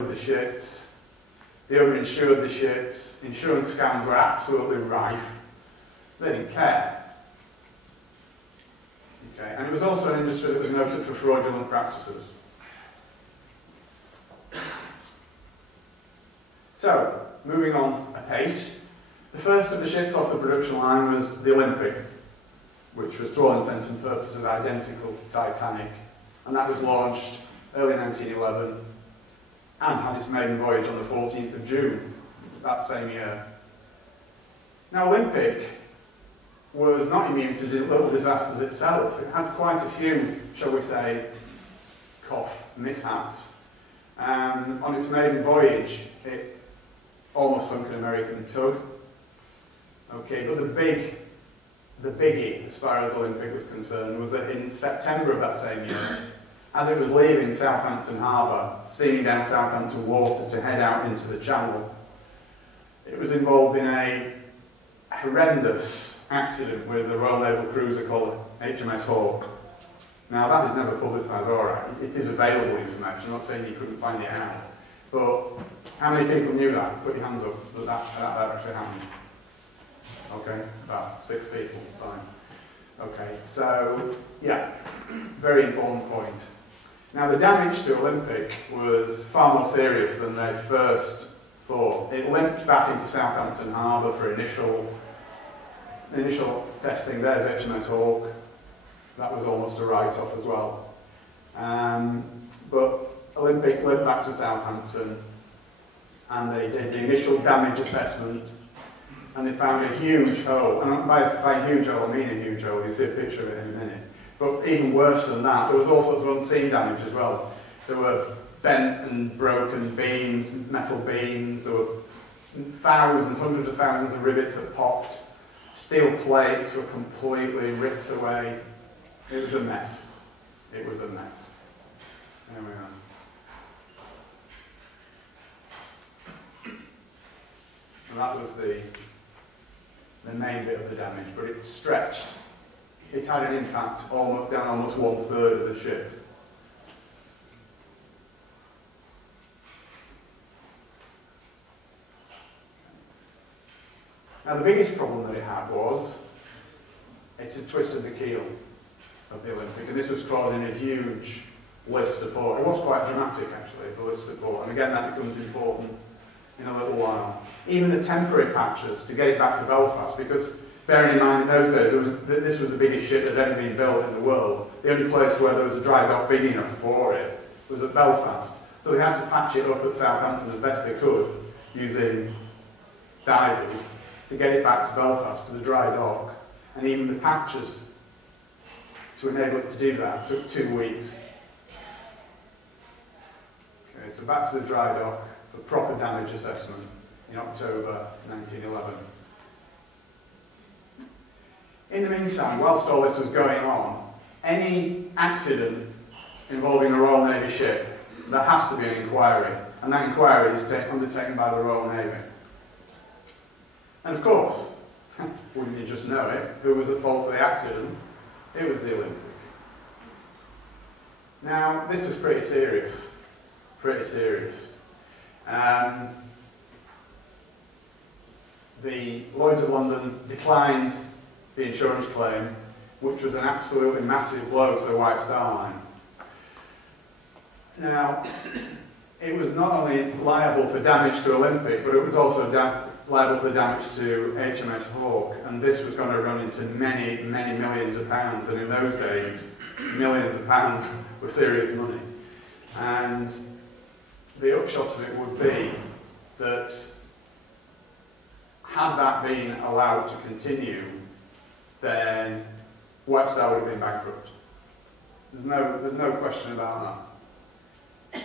the ships, they over-insured the ships, insurance scams were absolutely rife. They didn't care. Okay. And it was also an industry that was noted for fraudulent practices. So, moving on apace, the first of the ships off the production line was the Olympic, which was, to all intents and purposes, identical to Titanic, and that was launched early 1911 and had its maiden voyage on the 14th of June that same year. Now, Olympic was not immune to little disasters itself. It had quite a few, shall we say, mishaps. On its maiden voyage, it almost sunk an American tug. Okay, but the biggie, as far as Olympic was concerned, was that in September of that same year, as it was leaving Southampton Harbour, steaming down Southampton water to head out into the Channel, it was involved in a horrendous accident with a Royal Naval cruiser called HMS Hawke. Now, that is never publicised, alright. It is available information. I'm not saying you couldn't find it out. But how many people knew that? Put your hands up that actually happened. Okay, about 6 people, fine. Okay, so, yeah, very important point. Now, the damage to Olympic was far more serious than they first thought. It limped back into Southampton Harbour for initial testing. There's HMS Hawke. That was almost a write-off as well. But Olympic went back to Southampton and they did the initial damage assessment and they found a huge hole. And by huge hole, I mean a huge hole. You'll see a picture of it in a minute. But even worse than that, there was all sorts of unseen damage as well. There were bent and broken beams, metal beams. There were thousands, hundreds of thousands of rivets that popped. Steel plates were completely ripped away. It was a mess. It was a mess. There we are. And that was the main bit of the damage, but it stretched. It had an impact down almost 1/3 of the ship. Now, the biggest problem that it had was it had twisted the keel of the Olympic, and this was causing a huge list of port. It was quite dramatic, actually, the list of port, and again, that becomes important in a little while. Even the temporary patches to get it back to Belfast, because bearing in mind in those days, this was the biggest ship that had ever been built in the world. The only place where there was a dry dock big enough for it was at Belfast. So they had to patch it up at Southampton as best they could, using divers, to get it back to Belfast, to the dry dock. And even the patches, to enable it to do that, took 2 weeks. Okay, so back to the dry dock for proper damage assessment in October 1911. In the meantime, whilst all this was going on, any accident involving a Royal Navy ship, there has to be an inquiry, and that inquiry is undertaken by the Royal Navy. And of course, wouldn't you just know it, who was at fault for the accident? It was the Olympic. Now, this was pretty serious. Pretty serious. The Lloyd's of London declined the insurance claim, which was an absolutely massive blow to the White Star Line. Now, it was not only liable for damage to Olympic, but it was also liable for damage to HMS Hawke, and this was going to run into many, many millions of pounds, and in those days, millions of pounds were serious money. And the upshot of it would be that had that been allowed to continue, then White Star would have been bankrupt. There's no question about that.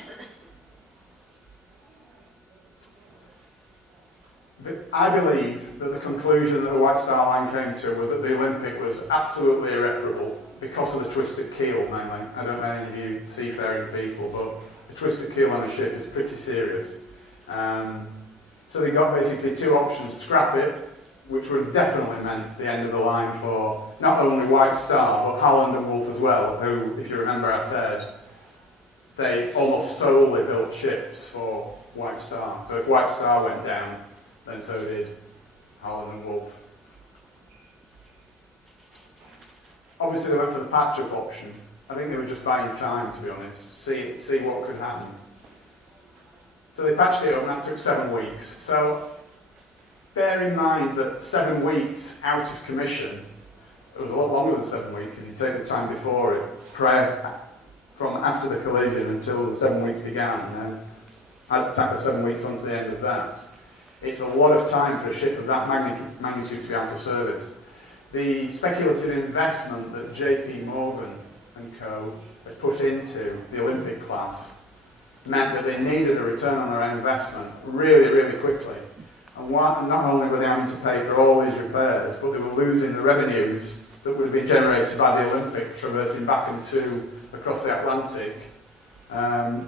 But I believe that the conclusion that the White Star Line came to was that the Olympic was absolutely irreparable because of the twisted keel, mainly. I don't know any of you seafaring people, but the twisted keel on a ship is pretty serious. So they got basically 2 options: scrap it, which would have definitely meant the end of the line for not only White Star, but Holland and Wolff as well, who, if you remember, I said, they almost solely built ships for White Star. So if White Star went down, then so did Harland and Wolff. Obviously they went for the patch-up option. I think they were just buying time, to be honest, see what could happen. So they patched it up, and that took 7 weeks. So bear in mind that 7 weeks out of commission, it was a lot longer than 7 weeks if you take the time before it, from after the collision until the 7 weeks began, and then add the 7 weeks onto the end of that. It's a lot of time for a ship of that magnitude to be out of service. The speculative investment that JP Morgan and co. had put into the Olympic class meant that they needed a return on their investment really, really quickly. And not only were they having to pay for all these repairs, but they were losing the revenues that would have been generated by the Olympic traversing back and across the Atlantic,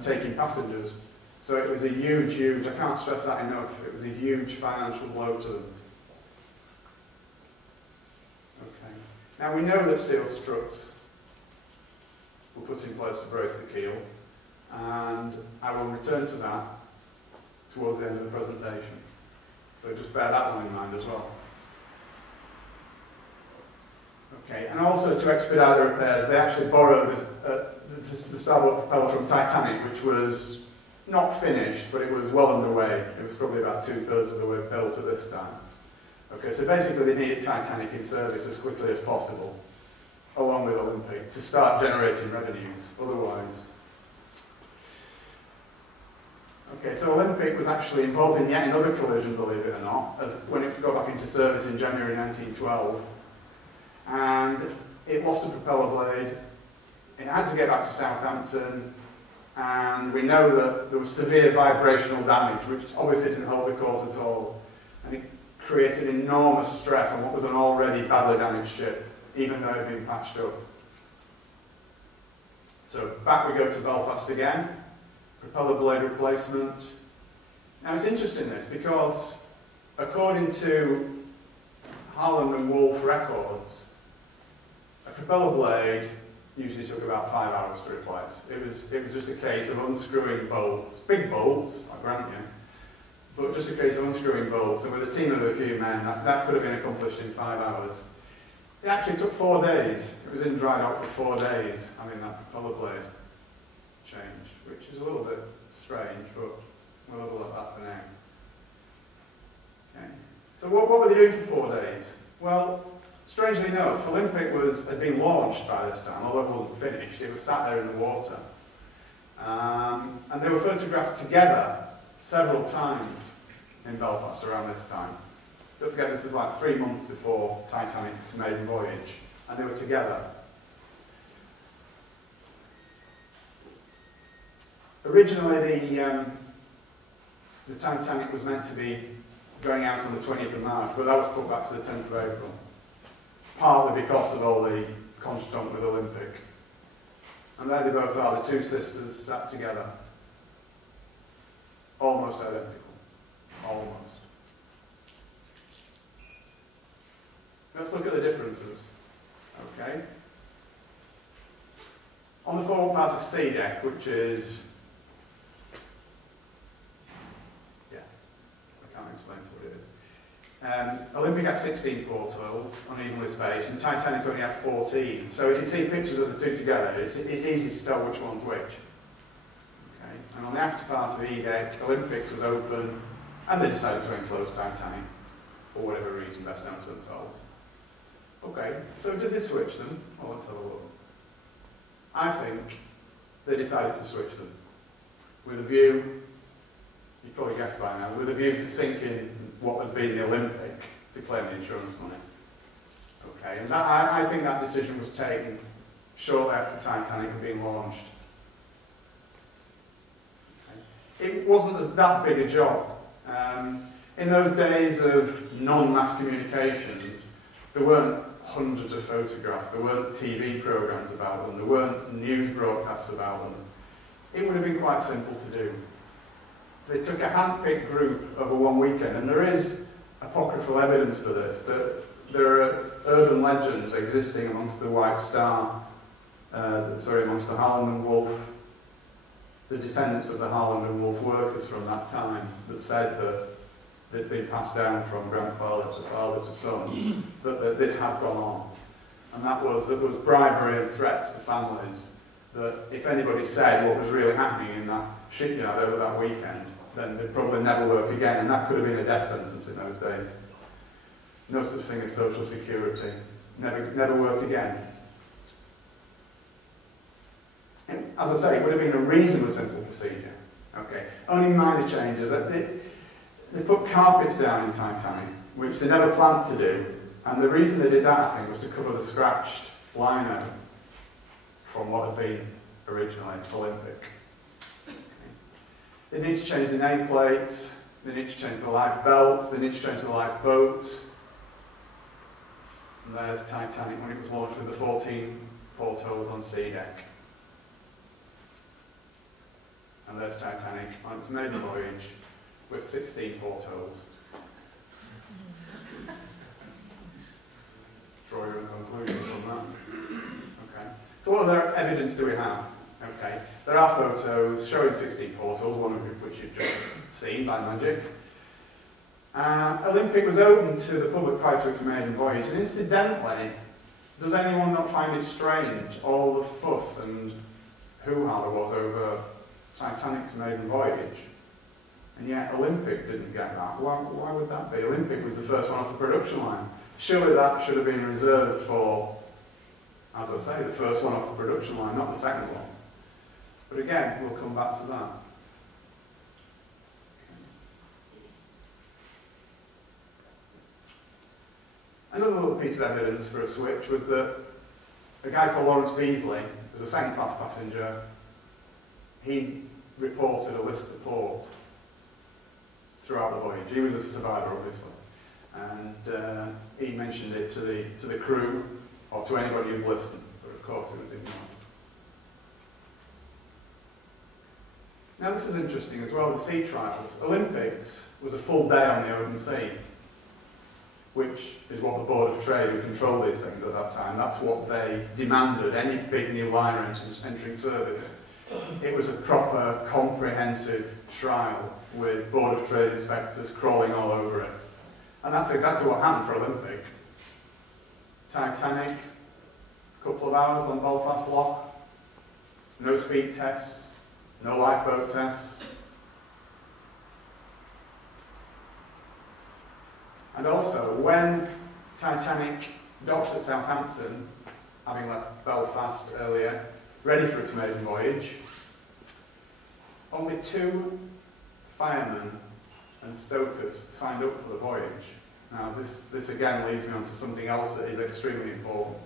taking passengers. So it was a huge, I can't stress that enough, it was a huge financial blow to them. Okay. Now we know that steel struts were put in place to brace the keel, and I will return to that towards the end of the presentation. So just bear that one in mind as well. Okay, and also to expedite the repairs, they actually borrowed the starboard propeller from Titanic, which was not finished, but it was well underway. It was probably about 2/3 of the way built at this time. Okay, so basically they needed Titanic in service as quickly as possible, along with Olympic, to start generating revenues. Otherwise. Okay, so Olympic was actually involved in yet another collision, believe it or not, when it got back into service in January 1912. And it lost a propeller blade. It had to get back to Southampton, and we know that there was severe vibrational damage, which obviously didn't hold the course at all. And it created enormous stress on what was an already badly damaged ship, even though it had been patched up. So back we go to Belfast again. Propeller blade replacement. Now it's interesting this, because according to Harland and Wolff records, a propeller blade usually took about 5 hours to replace. It was just a case of unscrewing bolts, big bolts, I grant you, but just a case of unscrewing bolts, and with a team of a few men, that could have been accomplished in 5 hours. It actually took 4 days. It was in dry dock for 4 days, having that propeller blade changed, which is a little bit strange, but we'll have a look at that for now. Okay. So what were they doing for 4 days? Well, strangely enough, Olympic had been launched by this time, although it wasn't finished. It was sat there in the water. And they were photographed together several times in Belfast around this time. Don't forget, this is like 3 months before Titanic's maiden voyage, and they were together. Originally, the Titanic was meant to be going out on the 20th of March, but that was put back to the 10th of April, partly because of all the contretemps with Olympic. And there they both are, the two sisters sat together, almost identical, almost. Let's look at the differences, okay? On the forward part of C deck, which is, explain what it is. Olympic had 16 portholes, unevenly spaced, and Titanic only had 14. So if you see pictures of the two together, it's easy to tell which one's which. Okay. And on the after part of E deck, Olympic's was open, and they decided to enclose Titanic, for whatever reason best known to themselves. Okay, so did they switch them? Well, let's have a look. I think they decided to switch them, with a view, you probably guessed by now, with a view to sinking what had been the Olympic to claim the insurance money. Okay, and I think that decision was taken shortly after Titanic had been launched. Okay. It wasn't that big a job. In those days of non-mass communications, there weren't hundreds of photographs, there weren't TV programmes about them, there weren't news broadcasts about them. It would have been quite simple to do. They took a hand-picked group over one weekend, and there is apocryphal evidence for this, that there are urban legends existing amongst the White Star, amongst the Harland and Wolff the descendants of the Harland and Wolff workers from that time that said that they'd been passed down from grandfather to father to son, that this had gone on. And that was bribery and threats to families, that if anybody said what was really happening in that shipyard over that weekend, then they'd probably never work again, and that could have been a death sentence in those days. No such thing as social security. Never work again. And as I say, it would have been a reasonably simple procedure. Okay, only minor changes. They put carpets down in Titanic, which they never planned to do, and the reason they did that, I think, was to cover the scratched lino from what had been originally Olympic. Okay. They need to change the nameplates, they need to change the life belts, they need to change the lifeboats. And there's Titanic when it was launched with the 14 portholes on sea deck. And there's Titanic on its maiden voyage with 16 portholes. Draw your own conclusions from that. Okay. So what other evidence do we have? Okay. There are photos showing 16 portholes, one of which you've just seen by magic. Olympic was open to the public prior to its maiden voyage, and incidentally, does anyone not find it strange, all the fuss and hoo-ha there was over Titanic's maiden voyage? And yet Olympic didn't get that. Why would that be? Olympic was the first one off the production line. Surely that should have been reserved for, as I say, the first one off the production line, not the second one. But again, we'll come back to that. Another little piece of evidence for a switch was that a guy called Lawrence Beasley was a second-class passenger. He reported a list of port throughout the voyage. He was a survivor, obviously, and he mentioned it to the crew or to anybody who'd listened, but of course it was ignored. Now this is interesting as well, the sea trials. Olympics was a full day on the open sea, which is what the Board of Trade, who controlled these things at that time, that's what they demanded, any big new liner entering service. It was a proper, comprehensive trial with Board of Trade inspectors crawling all over it. And that's exactly what happened for Olympic. Titanic, a couple of hours on Belfast Lock, no speed tests, no lifeboat tests. And also, when Titanic docked at Southampton, having left Belfast earlier, ready for its maiden voyage, only 2 firemen and stokers signed up for the voyage. Now this again leads me on to something else that is extremely important.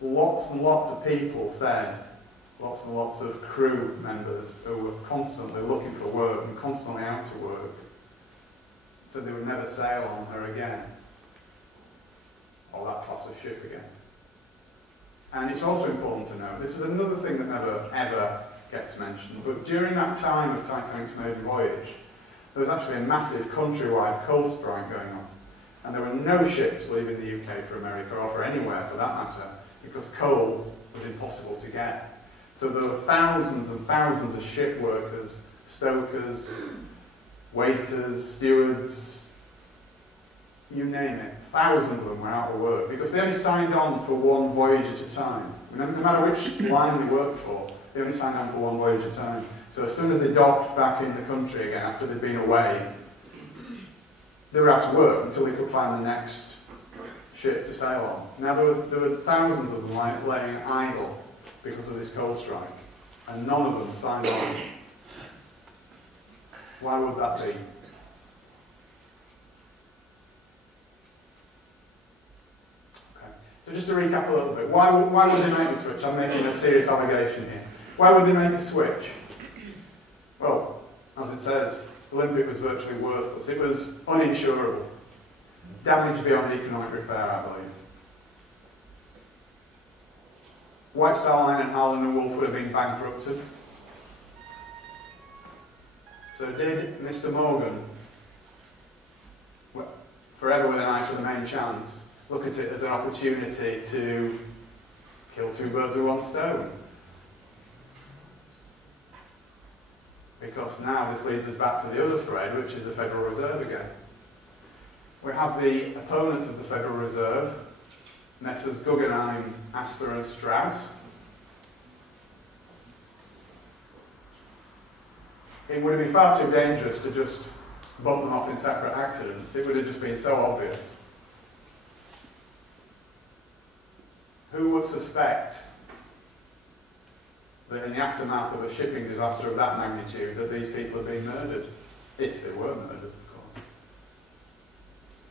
Lots and lots of people said, lots and lots of crew members who were constantly looking for work and constantly out of work, said they would never sail on her again, or that class of ship again. And it's also important to note, this is another thing that never ever gets mentioned, but during that time of Titanic's maiden voyage, there was actually a massive countrywide coal strike going on. And there were no ships leaving the UK for America, or for anywhere for that matter, because coal was impossible to get. So there were thousands and thousands of ship workers, stokers, waiters, stewards, you name it, thousands of them were out of work because they only signed on for one voyage at a time. No matter which line they worked for, they only signed on for one voyage at a time. So as soon as they docked back in the country again after they'd been away, they were out of work until they could find the next ship to sail on. Now there were thousands of them laying idle because of this coal strike, and none of them signed on. Why would that be? So just to recap a little bit, why would they make a switch? I'm making a serious allegation here. Why would they make a switch? Well, as it says, Olympic was virtually worthless. It was uninsurable. Damage beyond economic repair, I believe. White Star Line and Harland and Wolff would have been bankrupted. So did Mr. Morgan, forever with an eye for the main chance, look at it as an opportunity to kill 2 birds with 1 stone? because now this leads us back to the other thread, which is the Federal Reserve again. We have the opponents of the Federal Reserve, Messrs. Guggenheim, Astor and Strauss. It would have been far too dangerous to just bump them off in separate accidents. It would have just been so obvious. Who would suspect that in the aftermath of a shipping disaster of that magnitude that these people have been murdered? If they were murdered, of course.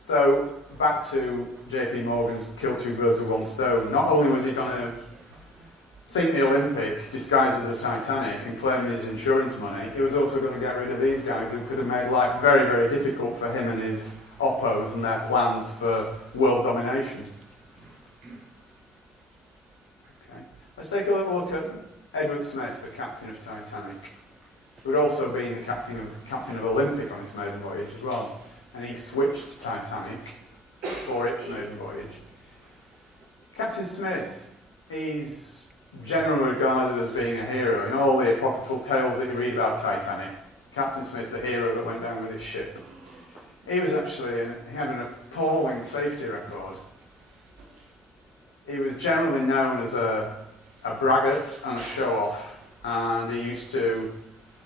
So, back to J.P. Morgan's kill two birds with one stone. Not only was he going to sink the Olympic disguised as the Titanic and claim his insurance money, he was also going to get rid of these guys who could have made life very, very difficult for him and his oppos and their plans for world domination. Okay. Let's take a little look at Edward Smith, the captain of Titanic, who had also been the captain of Olympic on his maiden voyage as well. And he switched to Titanic for its maiden voyage. Captain Smith is generally regarded as being a hero. In all the apocryphal tales that you read about Titanic, Captain Smith, the hero that went down with his ship. He was actually, he had an appalling safety record. He was generally known as a braggart and a show-off, and he used to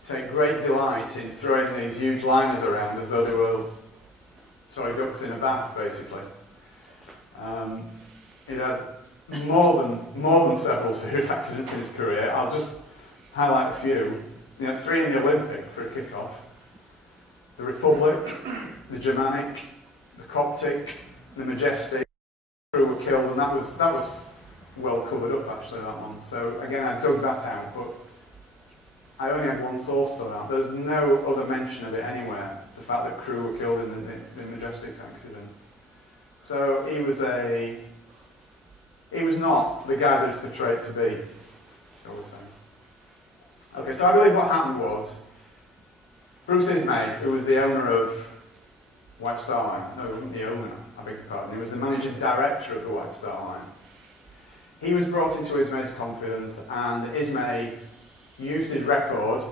take great delight in throwing these huge liners around as though they were, ducks in a bath, basically. He had more than several serious accidents in his career. I'll just highlight a few. You know, 3 in the Olympic for a kick-off. The Republic, the Germanic, the Coptic, the Majestic. The crew were killed, and that was well covered up actually, that one. So again, I dug that out, but I only had one source for that. There's no other mention of it anywhere, the fact that crew were killed in the Majestic's accident. So he was not the guy that he's portrayed to be, shall we say. Okay, so I believe what happened was, Bruce Ismay, who was the owner of White Star Line, no, he wasn't the owner, I beg your pardon, he was the managing director of the White Star Line. He was brought into Ismay's confidence, and Ismay used his record,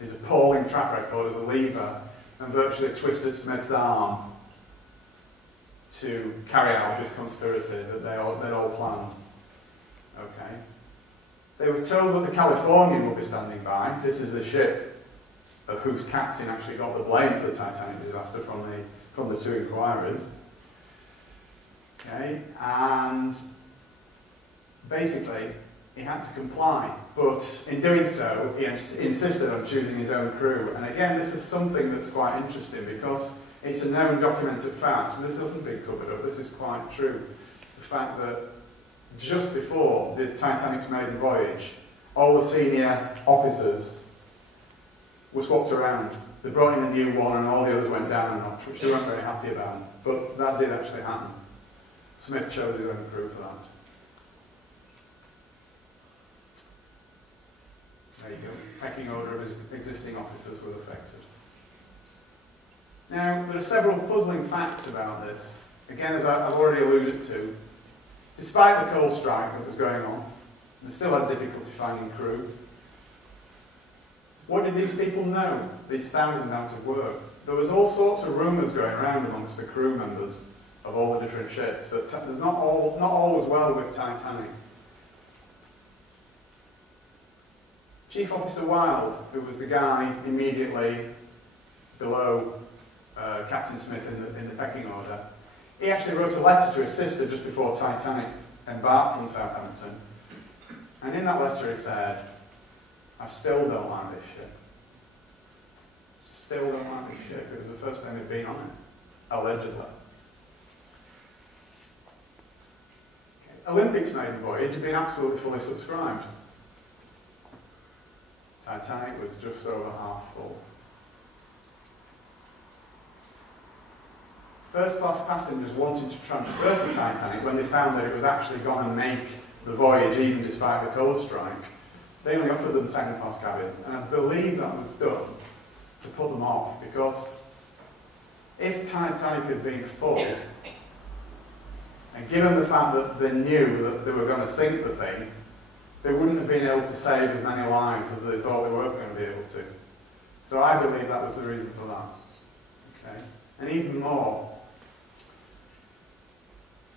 his appalling track record, as a lever, and virtually twisted Smith's arm to carry out this conspiracy that they'd all planned. Okay. They were told that the Californian would be standing by. This is the ship of whose captain actually got the blame for the Titanic disaster from the 2 inquiries. Okay, and basically he had to comply, but in doing so he insisted on choosing his own crew. And again, this is something that's quite interesting because it's a known documented fact, and this hasn't been covered up, this is quite true. The fact that just before the Titanic's maiden voyage, all the senior officers were swapped around. They brought in a new one and all the others went down a notch, which they weren't very happy about. But that did actually happen. Smith chose his own crew for that. There you go. Pecking order of his existing officers was affected. Now, there are several puzzling facts about this. Again, as I've already alluded to, despite the coal strike that was going on, they still had difficulty finding crew. What did these people know, these thousands out of work? There was all sorts of rumours going around amongst the crew members of all the different ships that there's not all was well with Titanic. Chief Officer Wilde, who was the guy immediately below Captain Smith in the pecking order, he actually wrote a letter to his sister just before Titanic embarked from Southampton. And in that letter he said, "I still don't like this ship. Still don't like this ship." It was the first time they'd been on it, allegedly. Okay. Olympics maiden voyage had been absolutely fully subscribed. Titanic was just over half full. First class passengers wanted to transfer to Titanic when they found that it was actually going to make the voyage even despite the coal strike. They only offered them second class cabins, and I believe that was done to put them off, because if Titanic had been full, and given the fact that they knew that they were going to sink the thing, they wouldn't have been able to save as many lives as they thought they were going to be able to. So I believe that was the reason for that. Okay? And even more,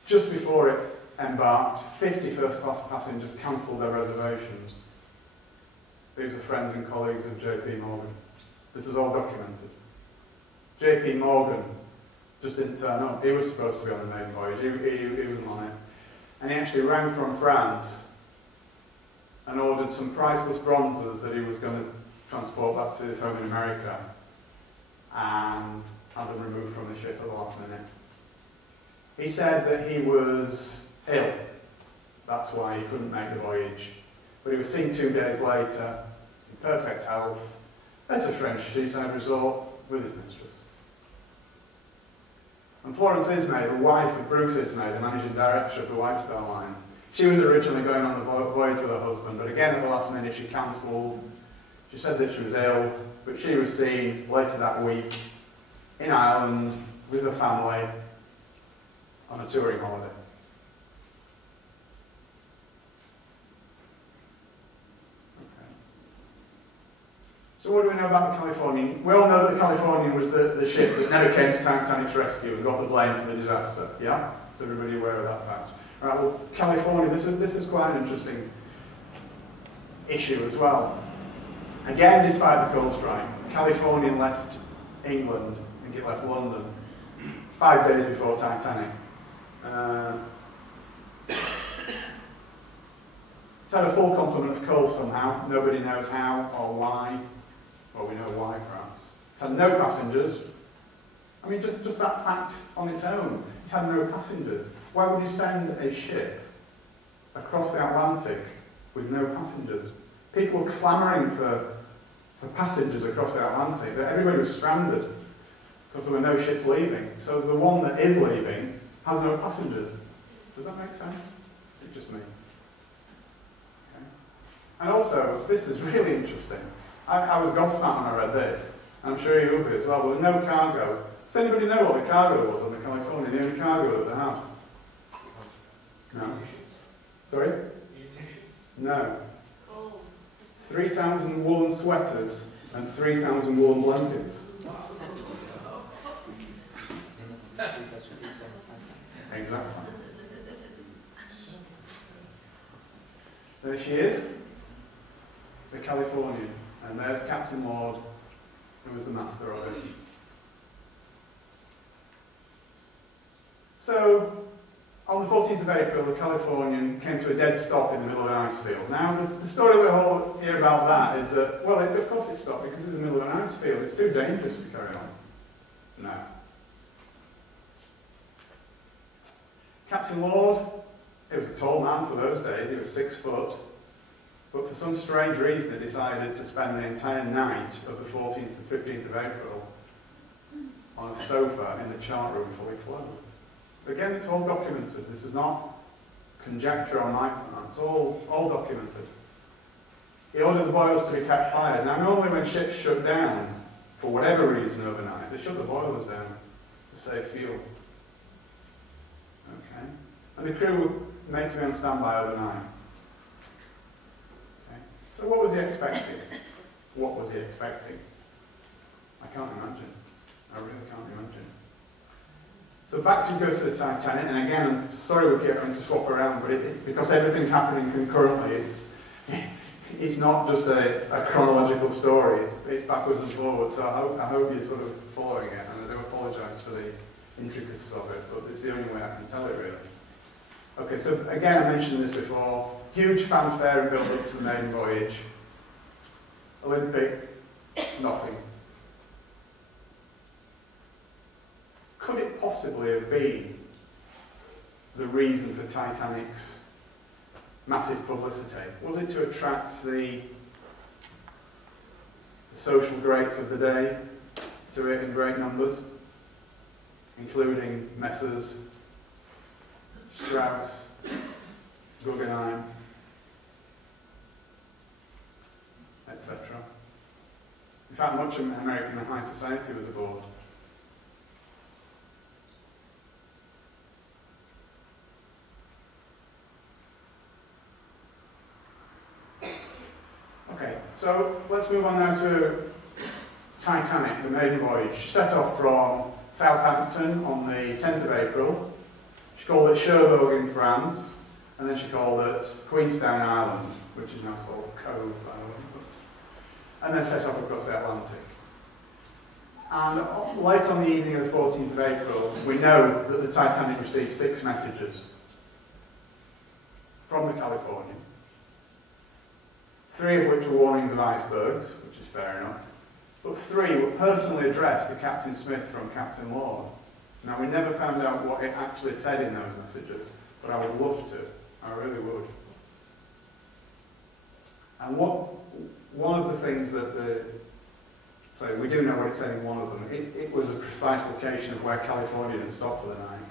just before it embarked, 50 first-class passengers cancelled their reservations. These are friends and colleagues of J.P. Morgan. This is all documented. J.P. Morgan just didn't turn up. He was supposed to be on the main voyage. He wasn't on it. And he actually rang from France and ordered some priceless bronzes that he was going to transport back to his home in America and had them removed from the ship at the last minute. He said that he was ill. That's why he couldn't make the voyage. But he was seen 2 days later, in perfect health, at a French seaside resort with his mistress. And Florence Ismay, the wife of Bruce Ismay, the managing director of the White Star Line, she was originally going on the voyage with her husband, but again at the last minute she cancelled. She said that she was ill, but she was seen later that week in Ireland with her family on a touring holiday. So what do we know about the Californian? We all know that the Californian was the ship that never came to Titanic's rescue and got the blame for the disaster. Yeah? Is everybody aware of that fact? Right, well, California, this is quite an interesting issue as well. Again, despite the coal strike, Californian left England, I think it left London, 5 days before Titanic. It's had a full complement of coal somehow. Nobody knows how or why. Well, we know why, perhaps. It's had no passengers. I mean, just that fact on its own. It's had no passengers. Why would you send a ship across the Atlantic with no passengers? People were clamouring for passengers across the Atlantic. Everybody was stranded because there were no ships leaving. So the one that is leaving has no passengers. Does that make sense? It's just me. Okay. And also, this is really interesting. I was gobsmacked when I read this. I'm sure you will be as well. There was no cargo. Does anybody know what the cargo was on the California? The only cargo that they had? No. Sorry? No. 3,000 woolen sweaters and 3,000 woolen blankets. Exactly. There she is, the Californian, and there's Captain Lord, who was the master of it. So, on the 14th of April, the Californian came to a dead stop in the middle of an ice field. Now, the story we all hear about that is that, well, of course it stopped because it's in the middle of an ice field. It's too dangerous to carry on. No. Captain Lord, he was a tall man for those days. He was 6 foot. But for some strange reason, he decided to spend the entire night of the 14th and 15th of April on a sofa in the chart room fully clothed. Again, it's all documented. This is not conjecture on my part. It's all documented. He ordered the boilers to be kept fired. Now, normally when ships shut down, for whatever reason overnight, they shut the boilers down to save fuel. Okay? And the crew were made to be on standby overnight. Okay? So what was he expecting? What was he expecting? I can't imagine. I really can't imagine. So back to go to the Titanic, and again, I'm sorry we keep having to swap around, but because everything's happening concurrently, it's not just a chronological story, it's backwards and forwards, so I hope you're sort of following it, and I do apologise for the intricacies of it, but it's the only way I can tell it, really. Okay, so again, I mentioned this before, huge fanfare and build-up to the maiden voyage. Olympic, nothing. Could it possibly have been the reason for Titanic's massive publicity? Was it to attract the social greats of the day to it in great numbers, including Messrs. Strauss, Guggenheim, etc.? In fact, much of American high society was aboard. Okay, so let's move on now to Titanic, the maiden voyage, set off from Southampton on the 10th of April. She called it Cherbourg in France, and then she called it Queenstown Island, which is now called Cove, by the way. And then set off across the Atlantic. And late on the evening of the 14th of April, we know that the Titanic received 6 messages from the Californian, 3 of which were warnings of icebergs, which is fair enough, but 3 were personally addressed to Captain Smith from Captain Lord. Now, we never found out what it actually said in those messages, but I would love to. I really would. And one of the things that so we do know what it said in one of them. It was a precise location of where California had stopped for the night.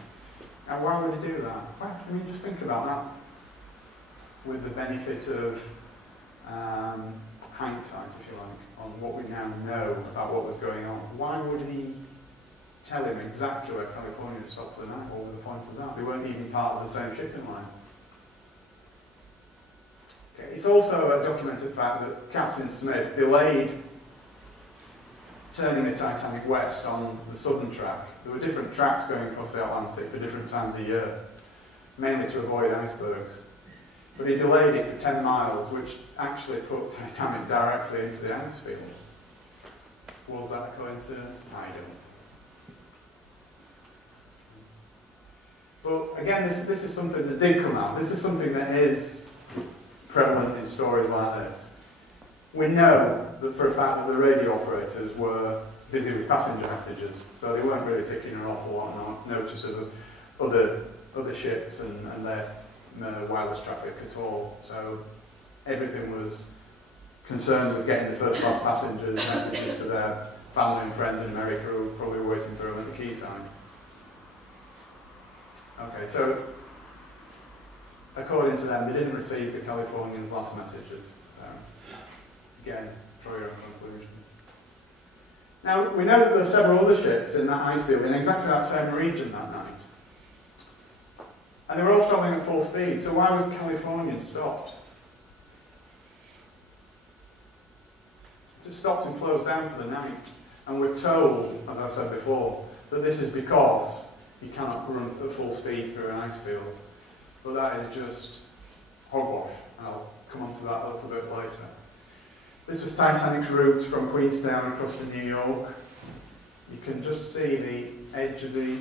And why would he do that? Why, I mean, just think about that with the benefit of hindsight, if you like, on what we now know about what was going on. Why would he tell him exactly where California had stopped for the night? What were the pointers at? They weren't even part of the same shipping line. Okay. It's also a documented fact that Captain Smith delayed turning the Titanic west on the southern track. There were different tracks going across the Atlantic for different times of year, mainly to avoid icebergs. But he delayed it for 10 miles, which actually put Titanic directly into the ice field. Was that a coincidence? I don't. But again, this is something that did come out. This is something that is prevalent in stories like this. We know that for a fact that the radio operators were busy with passenger messages, so they weren't really taking an awful lot of notice of other ships and their wireless traffic at all. So everything was concerned with getting the first class passengers messages to their family and friends in America who were probably waiting for them at the quayside. Okay, so according to them, they didn't receive the Californians' last messages. So again, draw your own conclusions. Now, we know that there are several other ships in that ice field in exactly that same region that night. And they were all travelling at full speed, so why was the Californian stopped? It stopped and closed down for the night. And we're told, as I said before, that this is because you cannot run at full speed through an ice field. But that is just hogwash, and I'll come on to that a little bit later. This was Titanic's route from Queenstown across to New York. You can just see the edge of the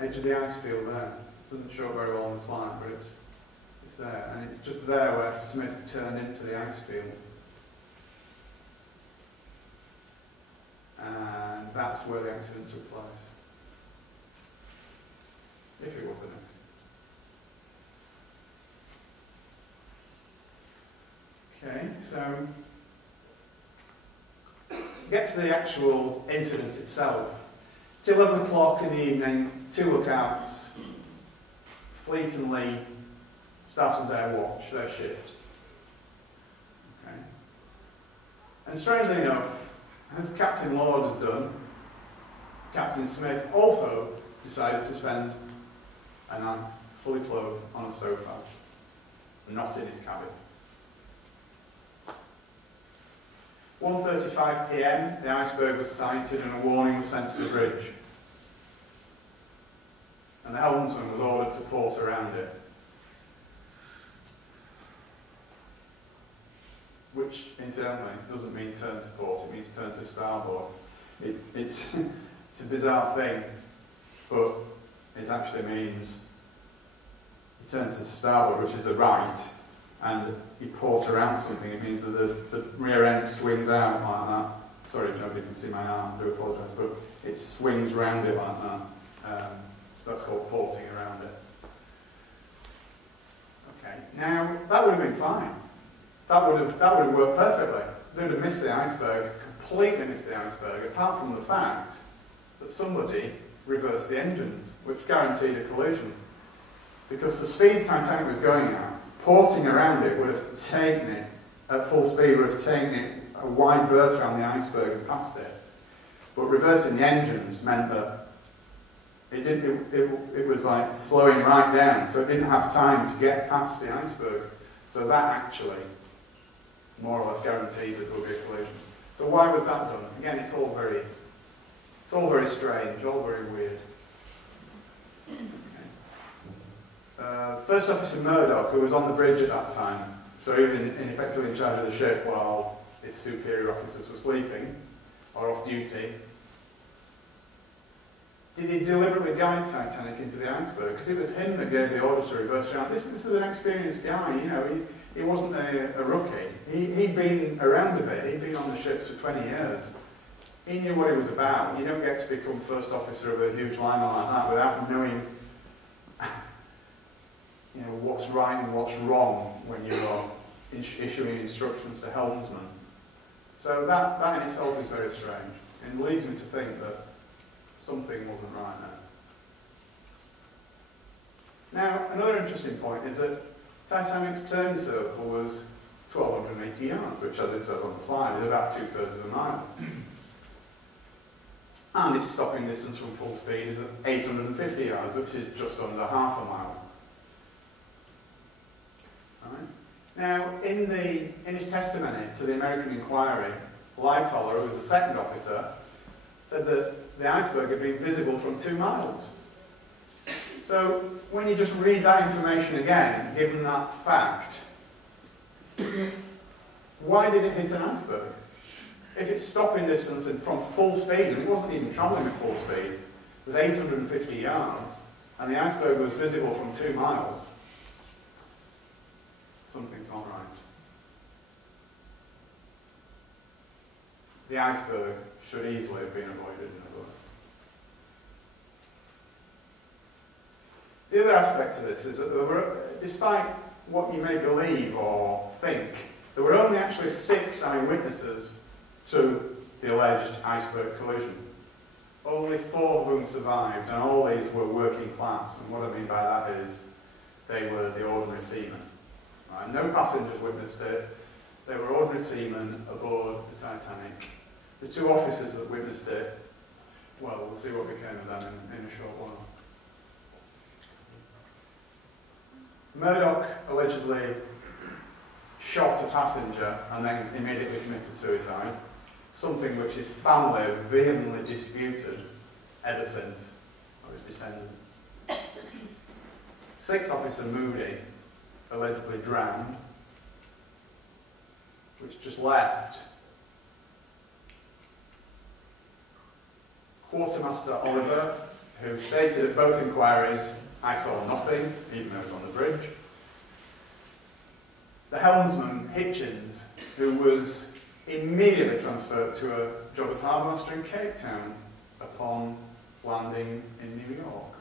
ice field there. It doesn't show very well on the slide, but it's there. And it's just there where Smith turned into the ice field. And that's where the accident took place. If it was an accident. Okay, so get to the actual incident itself. It's 11 o'clock in the evening, 2 lookouts, Fleet and Lee started their watch, their shift. Okay. And strangely enough, as Captain Lord had done, Captain Smith also decided to spend a night fully clothed on a sofa, not in his cabin. 1:35 PM, the iceberg was sighted and a warning was sent to the bridge. And the helmsman was ordered to port around it. Which, incidentally, doesn't mean turn to port, it means turn to starboard. It's a bizarre thing, but it actually means you turn to starboard, which is the right, and you port around something. It means that the rear end swings out like that. Sorry, nobody can see my arm, I do apologise, but it swings round it like that. So that's called porting around it. Okay, now that would have been fine. That would have worked perfectly. They would have missed the iceberg, completely missed the iceberg, apart from the fact that somebody reversed the engines, which guaranteed a collision. Because the speed Titanic was going at, porting around it would have taken it, at full speed, would have taken it a wide berth around the iceberg and past it. But reversing the engines meant that it was like slowing right down, so it didn't have time to get past the iceberg. So that actually more or less guaranteed that there would be a collision. So why was that done? Again, it's all very strange, all very weird. First Officer Murdoch, who was on the bridge at that time, so he was effectively in charge of the ship while his superior officers were sleeping or off duty. Did he deliberately guide Titanic into the iceberg? Because it was him that gave the order to reverse around. This is an experienced guy, you know, he wasn't a rookie. He'd been around a bit, he'd been on the ships for 20 years. He knew what he was about. You don't get to become first officer of a huge liner like that without knowing you know, what's right and what's wrong when you're issuing instructions to helmsmen. So that in itself is very strange, and leads me to think that something wasn't right there. Now, another interesting point is that Titanic's turn circle was 1,280 yards, which, as it says on the slide, is about 2/3 of a mile. And its stopping distance from full speed is at 850 yards, which is just under half a mile. Right. Now, in his testimony to the American inquiry, Lightoller, who was the second officer, said that the iceberg had been visible from 2 miles. So, when you just read that information again, given that fact, why did it hit an iceberg? If its stopping distance from full speed, and it wasn't even travelling at full speed, was 850 yards, and the iceberg was visible from 2 miles, something's not right. The iceberg should easily have been avoided, in other words. The other aspect of this is that there were, despite what you may believe or think, there were only actually 6 eyewitnesses to the alleged iceberg collision. Only 4 of whom survived, and all these were working class, and what I mean by that is they were the ordinary seamen. Right? No passengers witnessed it. They were ordinary seamen aboard the Titanic. The 2 officers that witnessed it, well, we'll see what became of them in a short while. Murdoch allegedly shot a passenger and then immediately committed suicide, something which his family have vehemently disputed ever since, or his descendants. 6th Officer Moody allegedly drowned, which just left Quartermaster Oliver, who stated at both inquiries, "I saw nothing," even though he was on the bridge. The helmsman, Hitchens, who was immediately transferred to a job as harbour master in Cape Town upon landing in New York.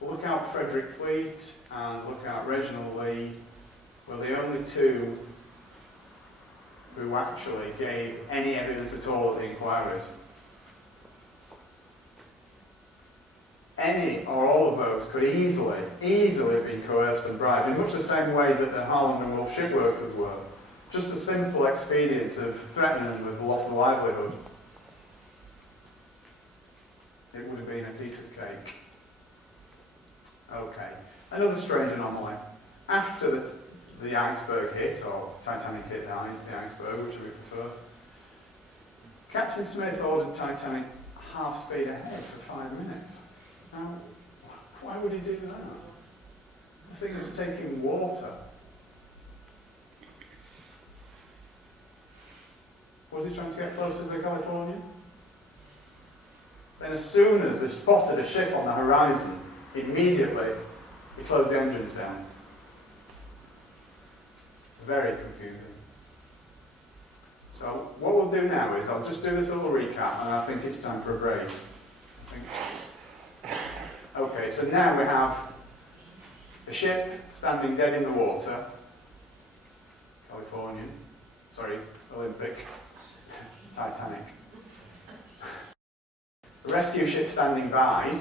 Lookout Frederick Fleet and Lookout Reginald Lee were the only 2 who actually gave any evidence at all at the inquiries. Any or all of those could easily have been coerced and bribed, in much the same way that the Harland and Wolff shipworkers were. Just a simple expedient of threatening them with the loss of livelihood. It would have been a piece of cake. Okay, another strange anomaly. After the iceberg hit, or Titanic hit the iceberg, which we prefer, Captain Smith ordered Titanic half speed ahead for 5 minutes. Now, why would he do that? The thing was taking water. Was he trying to get closer to the Californian? Then as soon as they spotted a ship on the horizon, immediately he closed the engines down. Very confusing. So what we'll do now is I'll just do this little recap, and I think it's time for a break. Okay, so now we have the ship standing dead in the water, Olympic, Titanic. A rescue ship standing by,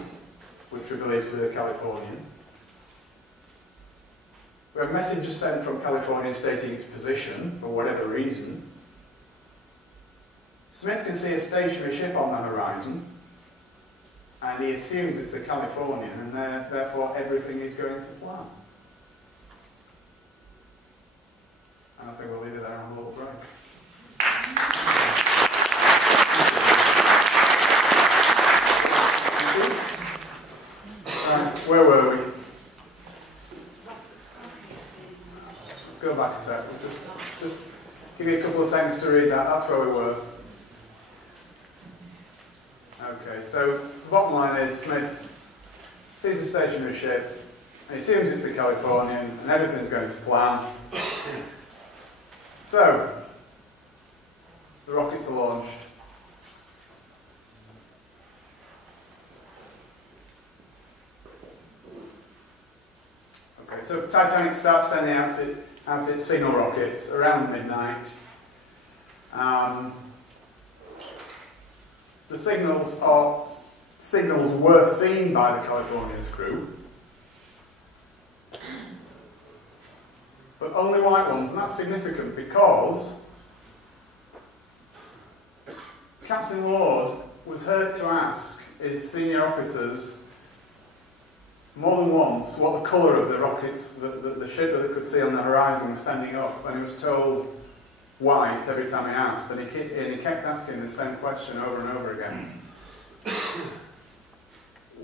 which we believe to be the Californian. We have messages sent from California stating its position, for whatever reason. Smith can see a stationary ship on the horizon, and he assumes it's the Californian, and therefore everything is going to plan. And I think we'll leave it there and have a little break. outset. Just give you a couple of seconds to read that. That's where we were. Okay, so the bottom line is Smith sees a stationary ship, and he assumes it's the Californian, and everything's going to plan. So, the rockets are launched. Okay, so Titanic starts sending out its signal rockets around midnight. The signals were seen by the Californian's crew, but only white ones, and that's significant because Captain Lord was heard to ask his senior officers more than once what the colour of the rockets, the ship that they could see on the horizon was sending up, and he was told white every time he asked, and he kept asking the same question over and over again.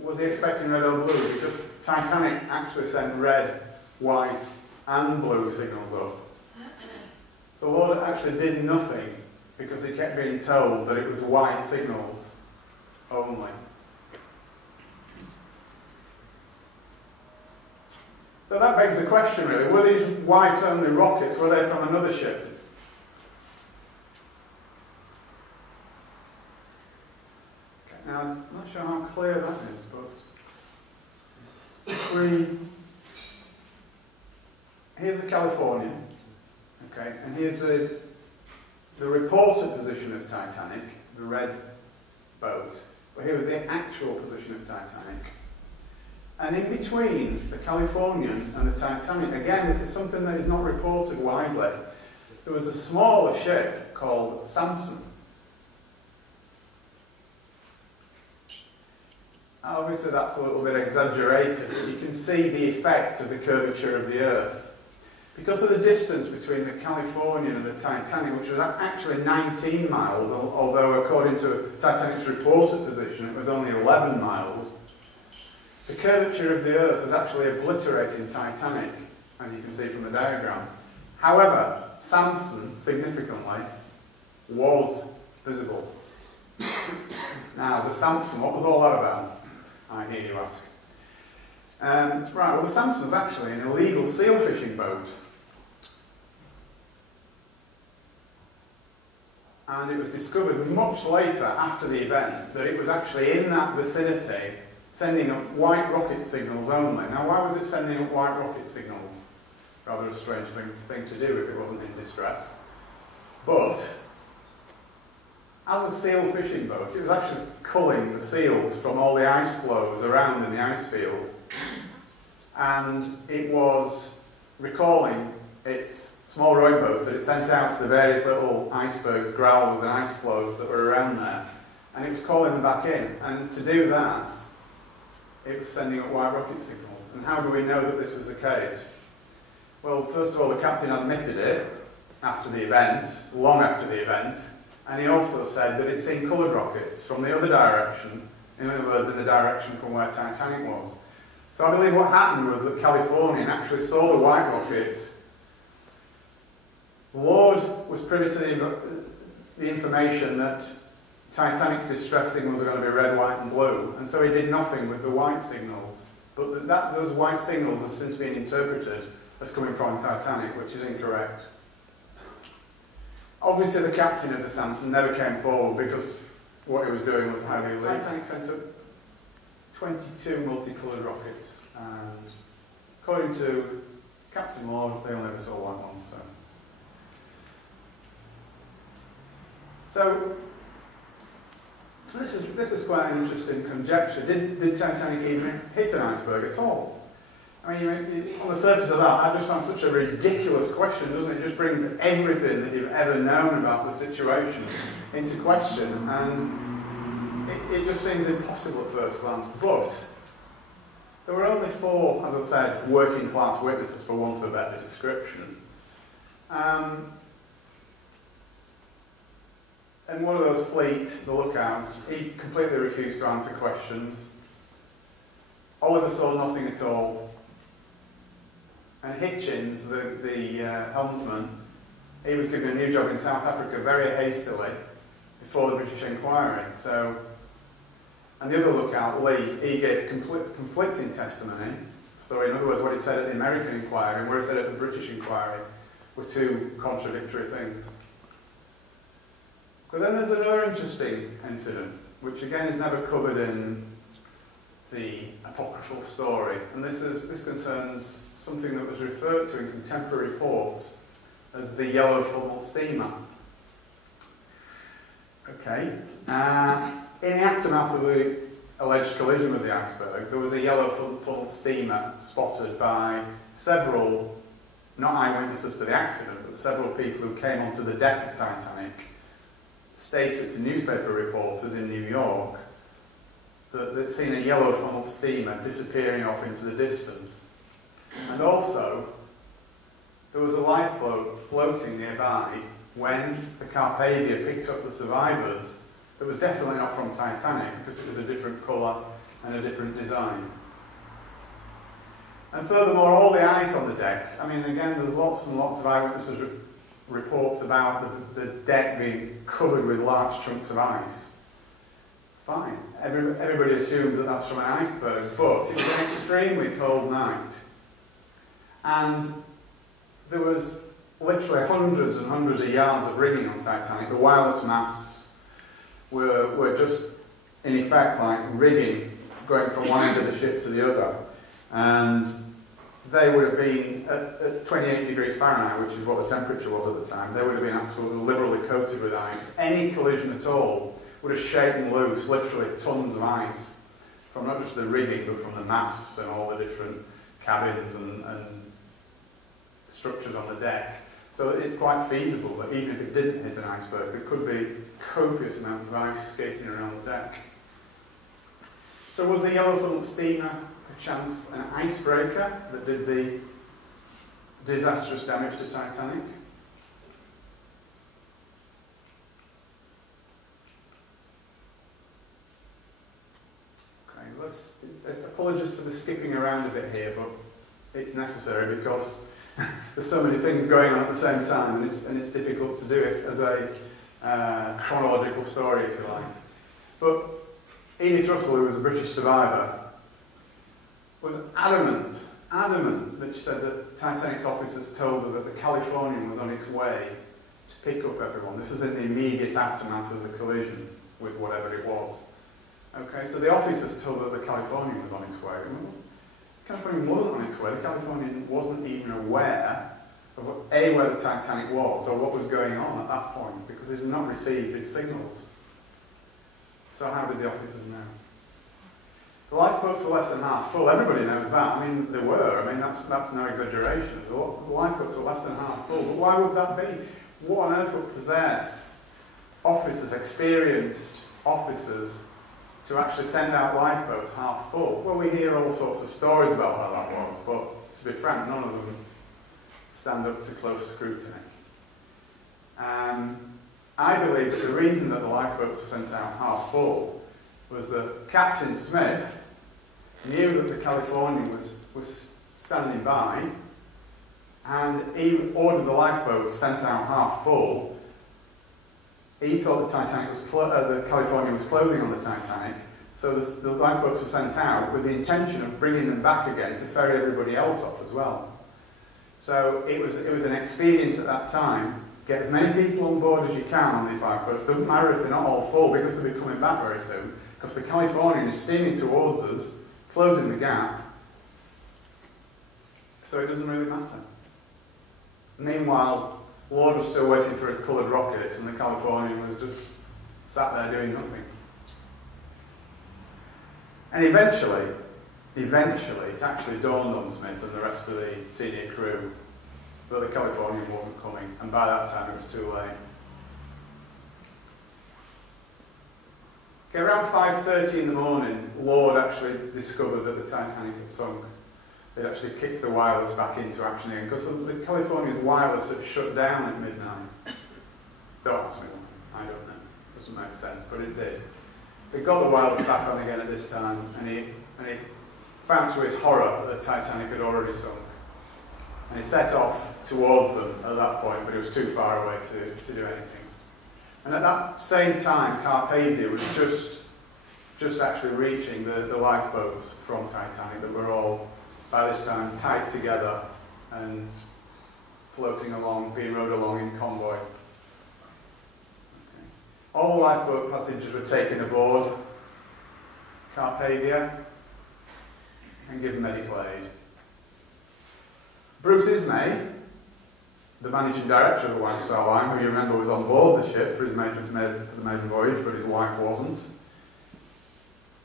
Was he expecting red or blue? Because Titanic actually sent red, white and blue signals up. So Lord actually did nothing because he kept being told that it was white signals only. So that begs the question really, were these white only rockets, were they from another ship? Now, I'm not sure how clear that is, but here's the Californian, okay, and here's the reported position of Titanic, the red boat, but here was the actual position of Titanic. And in between the Californian and the Titanic, again, this is something that is not reported widely, there was a smaller ship called Samson. Obviously that's a little bit exaggerated, but you can see the effect of the curvature of the Earth. Because of the distance between the Californian and the Titanic, which was actually 19 miles, although according to Titanic's reported position it was only 11 miles, the curvature of the Earth was actually obliterating Titanic, as you can see from the diagram. However, Samson, significantly, was visible. Now, the Samson, what was all that about? I hear you ask. Right, well, the Samson was actually an illegal seal fishing boat. And it was discovered much later, after the event, that it was actually in that vicinity sending up white rocket signals only. Now, why was it sending up white rocket signals? Rather a strange thing to do if it wasn't in distress. But as a seal fishing boat, it was actually culling the seals from all the ice flows around in the ice field. And it was recalling its small rowing boats that it sent out to the various little icebergs, growlers and ice flows that were around there. And it was calling them back in. And to do that, it was sending up white rocket signals. And how do we know that this was the case? Well, first of all, the captain admitted it after the event, long after the event. And he also said that he'd seen coloured rockets from the other direction, in other words, in the direction from where Titanic was. So I believe what happened was that Californian actually saw the white rockets. Lord was privy to the information that Titanic's distress signals are going to be red, white and blue, and so he did nothing with the white signals. But those white signals have since been interpreted as coming from Titanic, which is incorrect. Obviously, the captain of the Samson never came forward because what he was doing was highly illegal. Titanic sent up 22 multicoloured rockets, and according to Captain Lord, they only ever saw white ones. So this is quite an interesting conjecture. Did Titanic even hit an iceberg at all? I mean, on the surface of that just sounds such a ridiculous question, doesn't it? It just brings everything that you've ever known about the situation into question, and it just seems impossible at first glance. But there were only 4, as I said, working class witnesses, for want of a better description. And one of those, Fleet, the lookout, he completely refused to answer questions. Oliver saw nothing at all. And Hitchens, the helmsman, he was given a new job in South Africa very hastily before the British inquiry. So, and the other lookout, Lee, he gave conflicting testimony. So in other words, what he said at the American inquiry and what he said at the British inquiry were two contradictory things. But then there's another interesting incident, which again is never covered in the apocryphal story, and this concerns something that was referred to in contemporary reports as the yellow funnel steamer. Okay, in the aftermath of the alleged collision with the iceberg, there was a yellow funnel steamer spotted by several, not eyewitnesses to the accident, but several people who came onto the deck of Titanic, stated to newspaper reporters in New York that they'd seen a yellow funnel steamer disappearing off into the distance. And also, there was a lifeboat floating nearby when the Carpathia picked up the survivors. It was definitely not from Titanic because it was a different colour and a different design. And furthermore, all the ice on the deck, I mean, again, there's lots and lots of eyewitnesses reports about the deck being covered with large chunks of ice. Fine. Everybody assumes that that's from an iceberg, but it was an extremely cold night. And there was literally hundreds and hundreds of yards of rigging on Titanic. The wireless masts were just, in effect, like rigging going from one end of the ship to the other. And they would have been, at 28 degrees Fahrenheit, which is what the temperature was at the time, they would have been absolutely liberally coated with ice. Any collision at all would have shaken loose literally tons of ice from not just the rigging, but from the masts and all the different cabins and structures on the deck. So it's quite feasible that even if it didn't hit an iceberg, there could be copious amounts of ice skating around the deck. So was the yellow funnel steamer perchance an icebreaker that did the disastrous damage to Titanic? Okay, apologies for the skipping around a bit here, but it's necessary because there's so many things going on at the same time, and it's difficult to do it as a chronological story, if you like. But Edith Russell, who was a British survivor, was adamant that she said that Titanic's officers told her that the Californian was on its way to pick up everyone. This was in the immediate aftermath of the collision with whatever it was. Okay, so the officers told her the Californian was on its way. Well, the Californian wasn't on its way. The Californian wasn't even aware of where the Titanic was or what was going on at that point because it had not received its signals. So how did the officers know? The lifeboats were less than half full. Everybody knows that. I mean, they were. I mean, that's no exaggeration. The lifeboats were less than half full. But why would that be? What on earth would possess officers, experienced officers, to actually send out lifeboats half full? Well, we hear all sorts of stories about how that was, but to be frank, none of them stand up to close scrutiny. I believe that the reason that the lifeboats were sent out half full was that Captain Smith knew that the Californian was standing by, and he ordered the lifeboats sent out half full. He thought the Californian was closing on the Titanic, so the lifeboats were sent out with the intention of bringing them back again to ferry everybody else off as well. So it was an expedient at that time. Get as many people on board as you can on these lifeboats. Doesn't matter if they're not all full because they'll be coming back very soon. Because the Californian is steaming towards us, closing the gap. So it doesn't really matter. Meanwhile, Lord was still waiting for his coloured rockets, and the Californian was just sat there doing nothing. And eventually, it actually dawned on Smith and the rest of the senior crew that the Californian wasn't coming, and by that time it was too late. Okay, around 5:30 in the morning, Lord actually discovered that the Titanic had sunk. They'd actually kicked the wireless back into action again, because the Californian's wireless had shut down at midnight. Don't ask me why, I don't know. It doesn't make sense, but it did. They got the wireless back on again at this time, and he found to his horror that the Titanic had already sunk. And he set off towards them at that point, but it was too far away to do anything. And at that same time, Carpathia was just actually reaching the lifeboats from Titanic that were all, by this time, tied together and floating along, being rowed along in convoy. Okay. All the lifeboat passengers were taken aboard Carpathia and given medical aid. Bruce Ismay, the managing director of the White Star Line, who you remember was on board the ship for the maiden voyage, but his wife wasn't.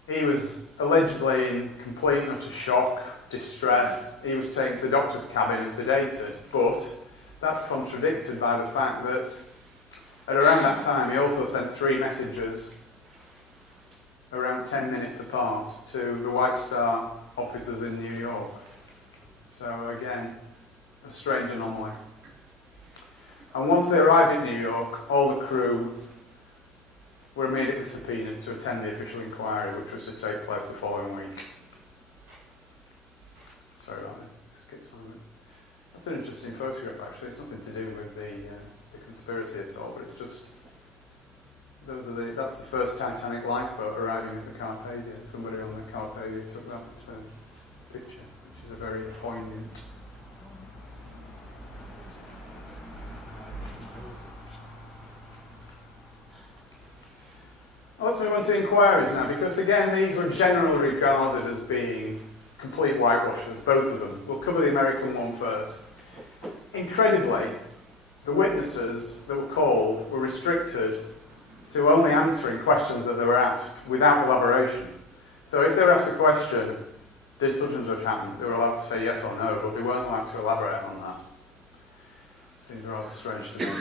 He was allegedly in complete and utter shock, distress. He was taken to the doctor's cabin and sedated, but that's contradicted by the fact that at around that time he also sent 3 messages around 10 minutes apart to the White Star officers in New York. So again, a strange anomaly. And once they arrived in New York, all the crew were immediately subpoenaed to attend the official inquiry, which was to take place the following week. Sorry about this. Skip some of it. That's an interesting photograph, actually. It's nothing to do with the conspiracy at all, but it's just that's the first Titanic lifeboat arriving at the Carpathia. Somebody on the Carpathia took that picture, which is a very poignant. Well, let's move on to inquiries now, because again, these were generally regarded as being complete whitewashers, both of them. We'll cover the American one first. Incredibly, the witnesses that were called were restricted to only answering questions that they were asked without elaboration. So if they were asked a question, did such and such happen, they were allowed to say yes or no, but they weren't allowed to elaborate on that. Seems rather strange to me.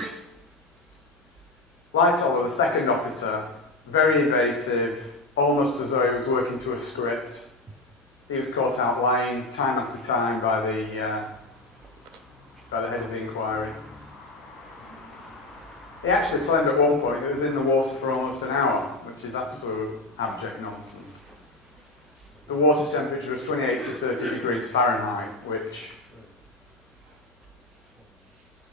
Lightoller, the second officer, very evasive, almost as though he was working to a script. He was caught out lying time after time by the head of the inquiry. He actually claimed at one point that he was in the water for almost an hour, which is absolute abject nonsense. The water temperature was 28 to 30 degrees Fahrenheit, which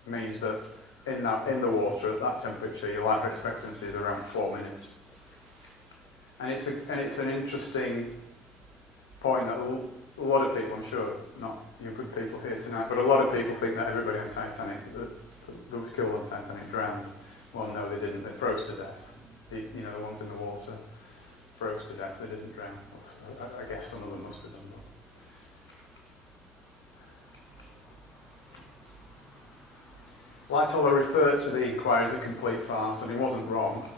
means that in the water at that temperature, your life expectancy is around 4 minutes. And it's an interesting point that a lot of people, I'm sure, not you good people here tonight, but a lot of people think that everybody on Titanic, that was killed on Titanic, drowned. Well, no, they didn't. They froze to death. The ones in the water froze to death. They didn't drown. I guess some of them must have done that. Lightoller referred to the inquiry as a complete farce, and he wasn't wrong.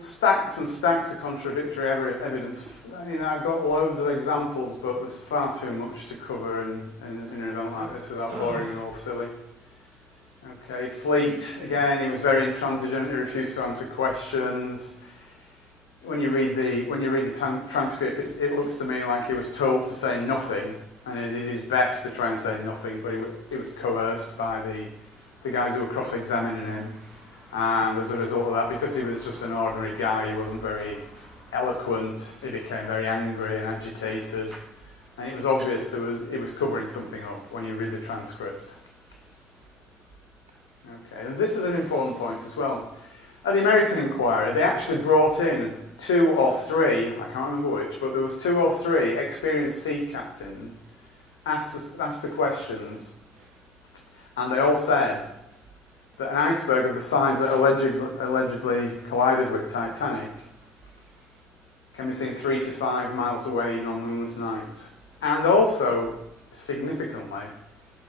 Stacks and stacks of contradictory evidence. I've got loads of examples, but there's far too much to cover in an event like this without boring and all silly. Okay, Fleet, again, he was very intransigent, he refused to answer questions. When you read the transcript, it looks to me like he was told to say nothing, and he did his best to try and say nothing, but he was coerced by the guys who were cross-examining him. And as a result of that, because he was just an ordinary guy, he wasn't very eloquent, he became very angry and agitated. And it was obvious that he was covering something up when you read the transcript. Okay, and this is an important point as well. At the American inquiry, they actually brought in 2 or 3, I can't remember which, but there was 2 or 3 experienced sea captains asked the questions, and they all said that an iceberg of the size that allegedly collided with Titanic can be seen 3 to 5 miles away on moonless nights. And also, significantly,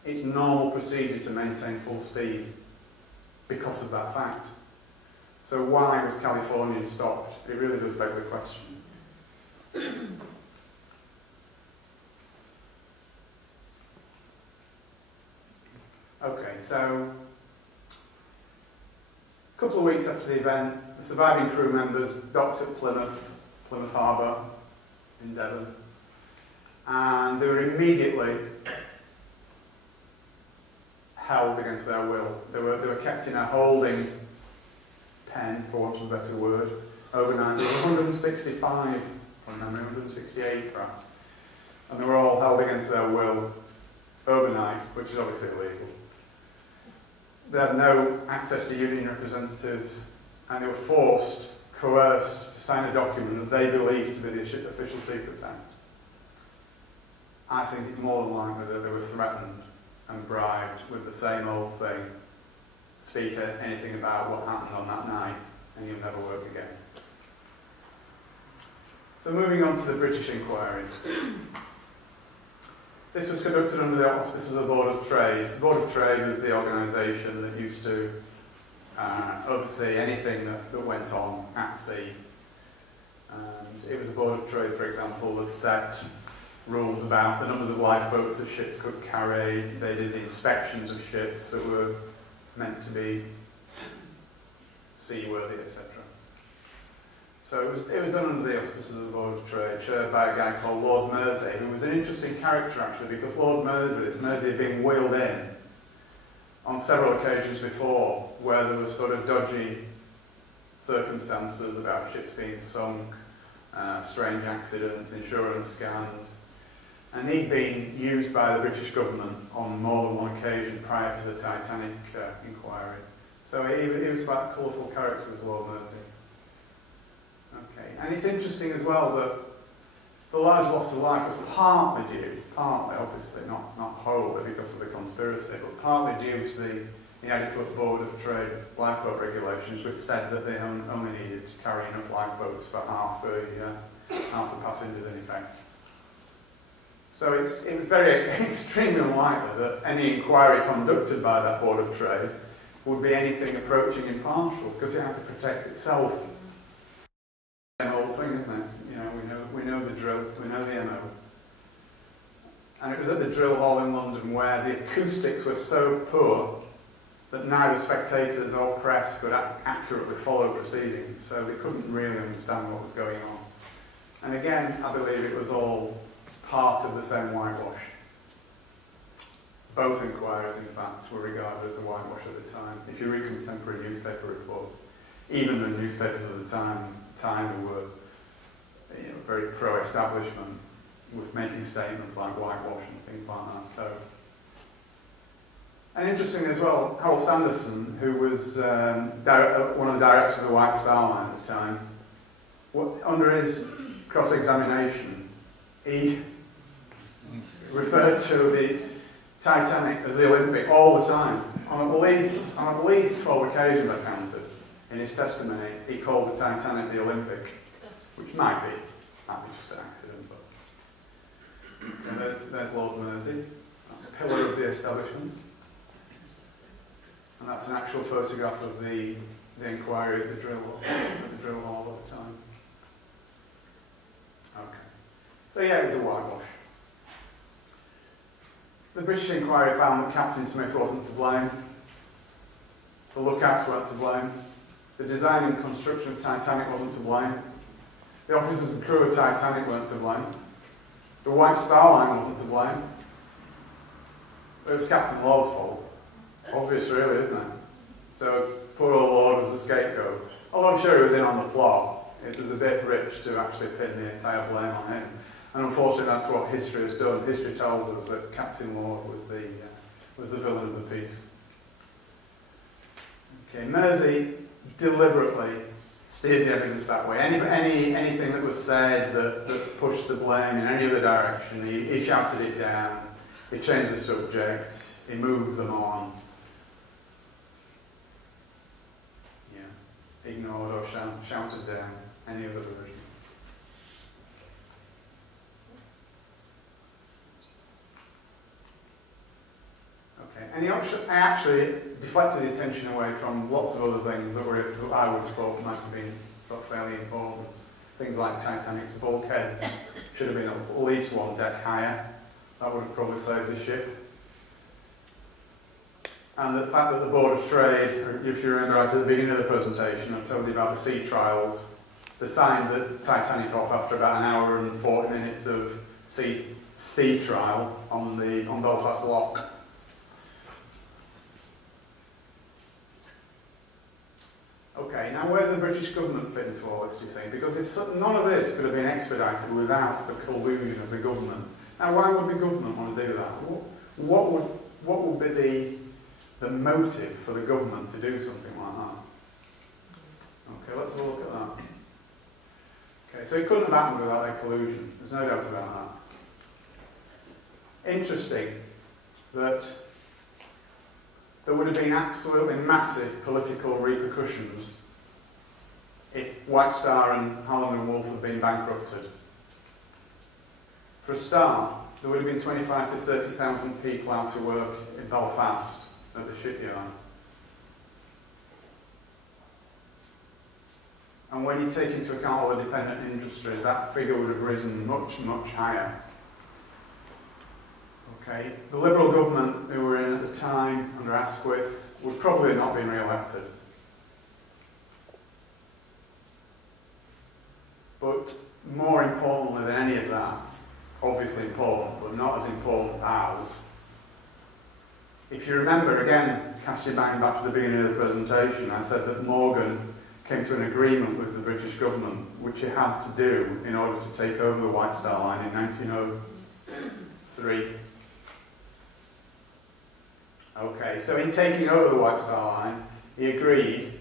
it's normal procedure to maintain full speed because of that fact. So why was California stopped? It really does beg the question. Okay, so a couple of weeks after the event, the surviving crew members docked at Plymouth Harbour in Devon, and they were immediately held against their will. They were kept in a holding pen, for want of a better word, overnight. There were 165, from memory, 168 perhaps, and they were all held against their will overnight, which is obviously illegal. They had no access to union representatives, and they were forced, coerced, to sign a document that they believed to be the Official Secrets Act. I think it's more than likely that they were threatened and bribed with the same old thing. Speak anything about what happened on that night, and you'll never work again. So moving on to the British inquiry. This was conducted under the auspices of the Board of Trade. The Board of Trade was the organisation that used to oversee anything that went on at sea. And it was the Board of Trade, for example, that set rules about the numbers of lifeboats that ships could carry. They did the inspections of ships that were meant to be seaworthy, etc. So it was done under the auspices of the Board of Trade, chaired by a guy called Lord Mersey, who was an interesting character actually, because Lord Mersey had been wheeled in on several occasions before, where there was sort of dodgy circumstances about ships being sunk, strange accidents, insurance scams, and he'd been used by the British government on more than one occasion prior to the Titanic inquiry. So he was quite a colourful character as Lord Mersey. Okay, and it's interesting as well that the large loss of life was partly obviously, not wholly because of the conspiracy, but partly due to the inadequate Board of Trade lifeboat regulations, which said that they only needed to carry enough lifeboats for half the passengers in effect. So it was very extremely unlikely that any inquiry conducted by that Board of Trade would be anything approaching impartial, because it had to protect itself. Same old thing, isn't it? You know, we know the drill, we know the MO. And it was at the drill hall in London where the acoustics were so poor that neither spectators or press could accurately follow proceedings, so they couldn't really understand what was going on. And again, I believe it was all part of the same whitewash. Both inquiries, in fact, were regarded as a whitewash at the time. If you read contemporary newspaper reports, even the newspapers of the time who were very pro-establishment, with making statements like whitewash and things like that. So, and interesting as well, Harold Sanderson, who was one of the directors of the White Star Line at the time, under his cross-examination, he referred to the Titanic as the Olympic all the time. On at least 12 occasions, I counted, in his testimony, he called the Titanic the Olympic, which might be just an accident, but and there's Lord Mersey, a pillar of the establishment, and that's an actual photograph of the inquiry at the drill hall at the time. Okay, so yeah, it was a whitewash. The British inquiry found that Captain Smith wasn't to blame. The lookouts weren't to blame. The design and construction of Titanic wasn't to blame. The officers and crew of Titanic weren't to blame. The White Star Line wasn't to blame. It was Captain Lord's fault. Obvious, really, isn't it? So poor old Lord was the scapegoat. Although I'm sure he was in on the plot, it was a bit rich to actually pin the entire blame on him. And unfortunately, that's what history has done. History tells us that Captain Lord was the villain of the piece. Okay, Mersey deliberately steered the evidence that way. Anything that was said that pushed the blame in any other direction, he shouted it down. He changed the subject. He moved them on. Yeah, ignored or shouted down any other version. Okay, and he actually deflected the attention away from lots of other things that I would have thought might have been sort of fairly important. Things like Titanic's bulkheads should have been at least one deck higher. That would have probably saved the ship. And the fact that the Board of Trade, if you remember right at the beginning of the presentation, I told you about the sea trials. They signed the Titanic off after about an hour and 40 minutes of sea trial on Belfast Lock. Okay, now where did the British government fit into all this, do you think? Because none of this could have been expedited without the collusion of the government Now, why would the government want to do that? What would be the motive for the government to do something like that? Okay, let's have a look at that. Okay, so it couldn't have happened without their collusion. There's no doubt about that. Interesting that there would have been absolutely massive political repercussions if White Star and Holland and Wolff had been bankrupted. For a start, there would have been 25 to 30,000 people out to work in Belfast at the shipyard. And when you take into account all the dependent industries, that figure would have risen much, much higher. Okay, the Liberal government who were in at the time, under Asquith, would probably have not been re-elected. But more importantly than any of that, obviously important, but not as important as, if you remember, again, cast your mind back to the beginning of the presentation, I said that Morgan came to an agreement with the British government, which he had to do in order to take over the White Star Line in 1903. Okay, so in taking over the White Star Line, he agreed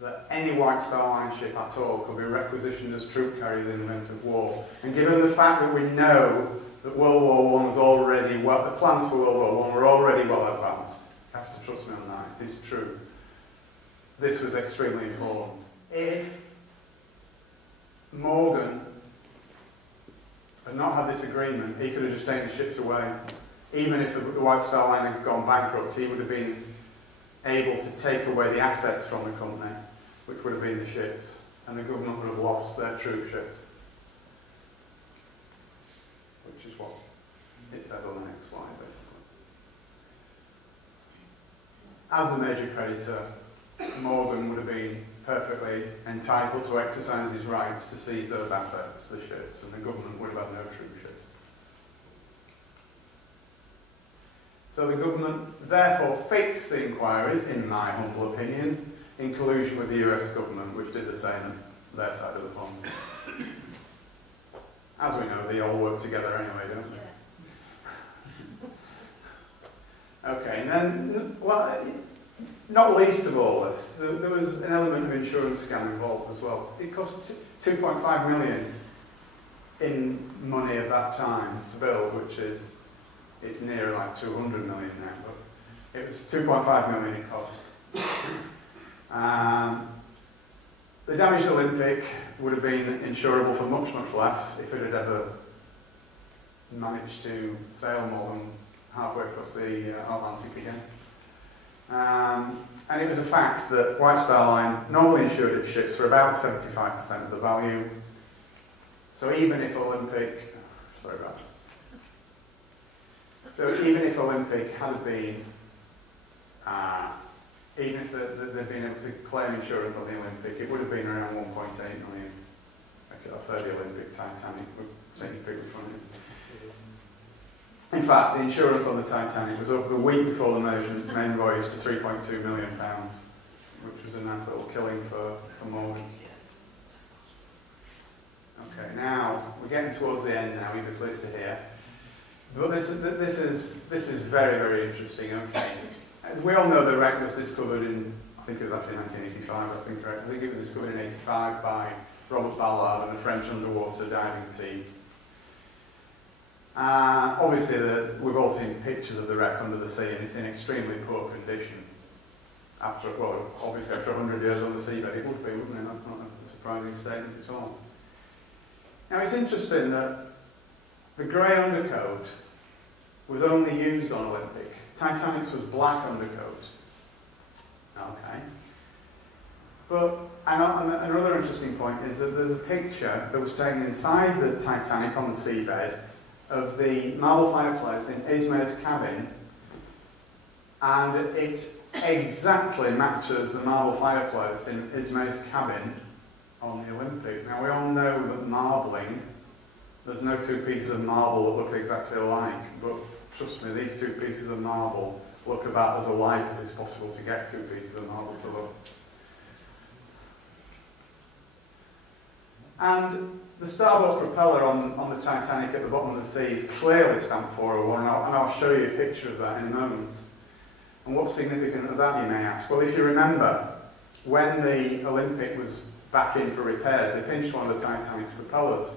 that any White Star Line ship at all could be requisitioned as troop carriers in the event of war. And given the fact that we know that World War I was already the plans for World War I were already well advanced, you have to trust me on that, it is true. This was extremely important. If Morgan had not had this agreement, he could have just taken the ships away. Even if the White Star Line had gone bankrupt, he would have been able to take away the assets from the company, which would have been the ships, and the government would have lost their troop ships. Which is what it says on the next slide, basically. As a major creditor, Morgan would have been perfectly entitled to exercise his rights to seize those assets, the ships, and the government would have had no troop ships. So the government therefore fixed the inquiries, in my humble opinion, in collusion with the US government, which did the same on their side of the pond. As we know, they all work together anyway, don't they? Okay, and then, well, not least of all this, there was an element of insurance scam involved as well. It cost 2.5 million in money at that time to build, which is, it's near like 200 million now, but it was 2.5 million it cost. The damaged Olympic would have been insurable for much, much less if it had ever managed to sail more than halfway across the Atlantic again. And it was a fact that White Star Line normally insured its ships for about 75% of the value. So even if Olympic, sorry about that. So even if Olympic had been, even if they'd been able to claim insurance on the Olympic, it would have been around 1.8 million. Okay, I'll say the Olympic, Titanic, we'll take you through which one it is. In fact, the insurance on the Titanic was up the week before the main voyage to £3.2 million, which was a nice little killing for Morgan. Okay, now we're getting towards the end now, you'll be pleased to hear. But this is very, very interesting. Okay. As we all know, the wreck was discovered in, I think it was actually 1985, that's incorrect. I think it was discovered in 85 by Robert Ballard and the French underwater diving team. Obviously, we've all seen pictures of the wreck under the sea, and it's in extremely poor condition. Obviously after 100 years on the seabed, it would be, wouldn't it? That's not a surprising statement at all. Now, it's interesting that the grey undercoat was only used on Olympic. Titanic's was black undercoat. Okay. But another interesting point is that there's a picture that was taken inside the Titanic on the seabed of the marble fireplace in Ismay's cabin, and it exactly matches the marble fireplace in Ismay's cabin on the Olympic. Now, we all know that marbling, there's no two pieces of marble that look exactly alike, but trust me, these two pieces of marble look about as alike as it's possible to get two pieces of marble to look. And the starboard propeller on the Titanic at the bottom of the sea is clearly stamped 401, and I'll show you a picture of that in a moment. And what's significant of that, you may ask? Well, if you remember, when the Olympic was back in for repairs, they pinched one of the Titanic's propellers.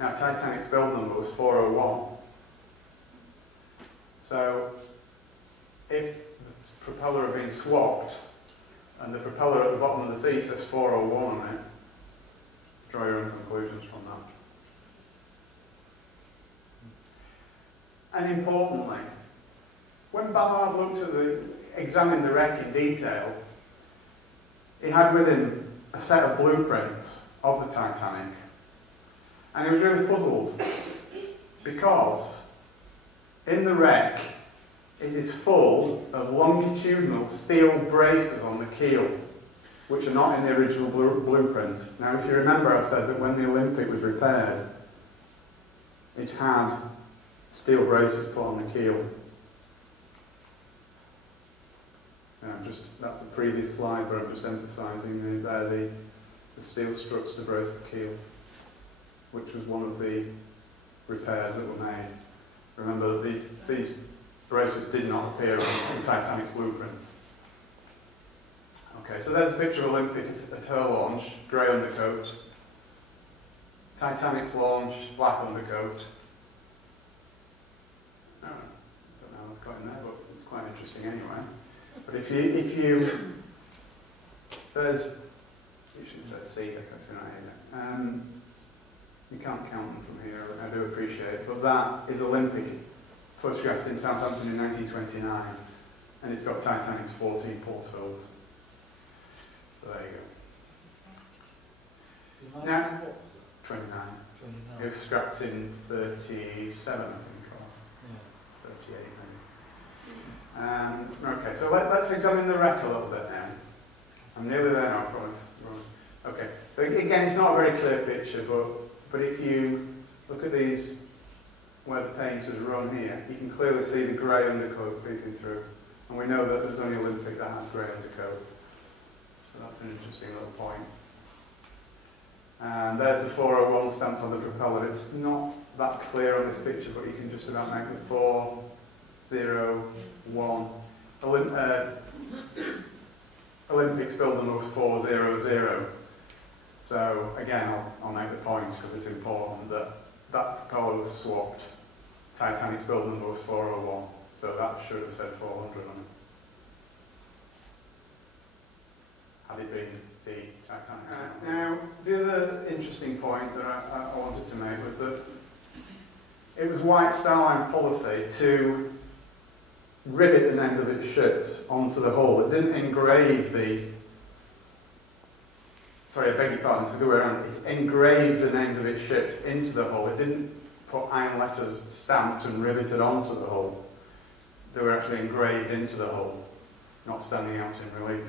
Now, Titanic's build number was 401. So, if the propeller had been swapped, and the propeller at the bottom of the sea says 401 on it, draw your own conclusions from that. And importantly, when Ballard examined the wreck in detail, he had with him a set of blueprints of the Titanic. And he was really puzzled because in the wreck it is full of longitudinal steel braces on the keel, which are not in the original blueprint. Now, if you remember, I said that when the Olympic was repaired, it had steel braces put on the keel. That's the previous slide, but I'm just emphasising the steel struts to brace the keel, which was one of the repairs that were made. Remember that these braces did not appear on the Titanic's blueprint. Okay, so there's a picture of Olympic at her launch, grey undercoat. Titanic's launch, black undercoat. Oh, I don't know what's got in there, but it's quite interesting anyway. But if you there's, you should say C, you can't count them from here, I do appreciate it, but that is Olympic, photographed in Southampton in 1929, and it's got Titanic's 14 portholes. So there you go. Now, 29. It was scrapped in 37, I think, or 38 maybe. Okay, so let's examine the wreck a little bit now. I'm nearly there now, I promise. Okay, so again, it's not a very clear picture, but if you look at these, where the paint has run here, you can clearly see the grey undercoat peeping through. And we know that there's only Olympic that has grey undercoat. So that's an interesting little point. And there's the 401 stamped on the propeller. It's not that clear on this picture, but you can just about make it 401. Olympic's build number was 400. So again, I'll make the point because it's important that that propeller was swapped. Titanic's build number was 401, so that should have said 400 on it. Had it been the Titanic. Now, the other interesting point that I wanted to make was that it was White Star Line policy to rivet the ends of its ships onto the hull. It didn't engrave the... Sorry, I beg your pardon, it's the other way around. It engraved the names of its ships into the hull. It didn't put iron letters stamped and riveted onto the hull. They were actually engraved into the hull, not standing out in relief.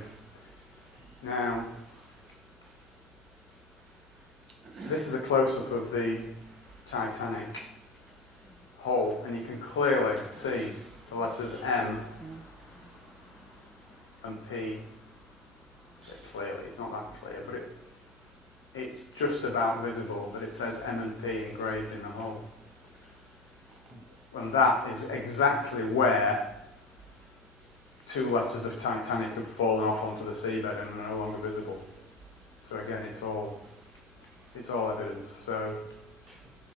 Now, this is a close-up of the Titanic hull, and you can clearly see the letters M and P. Clearly, it's not that clear, but it's just about visible that it says M and P engraved in the hull. And that is exactly where two letters of Titanic have fallen off onto the seabed and are no longer visible. So again, it's all evidence. So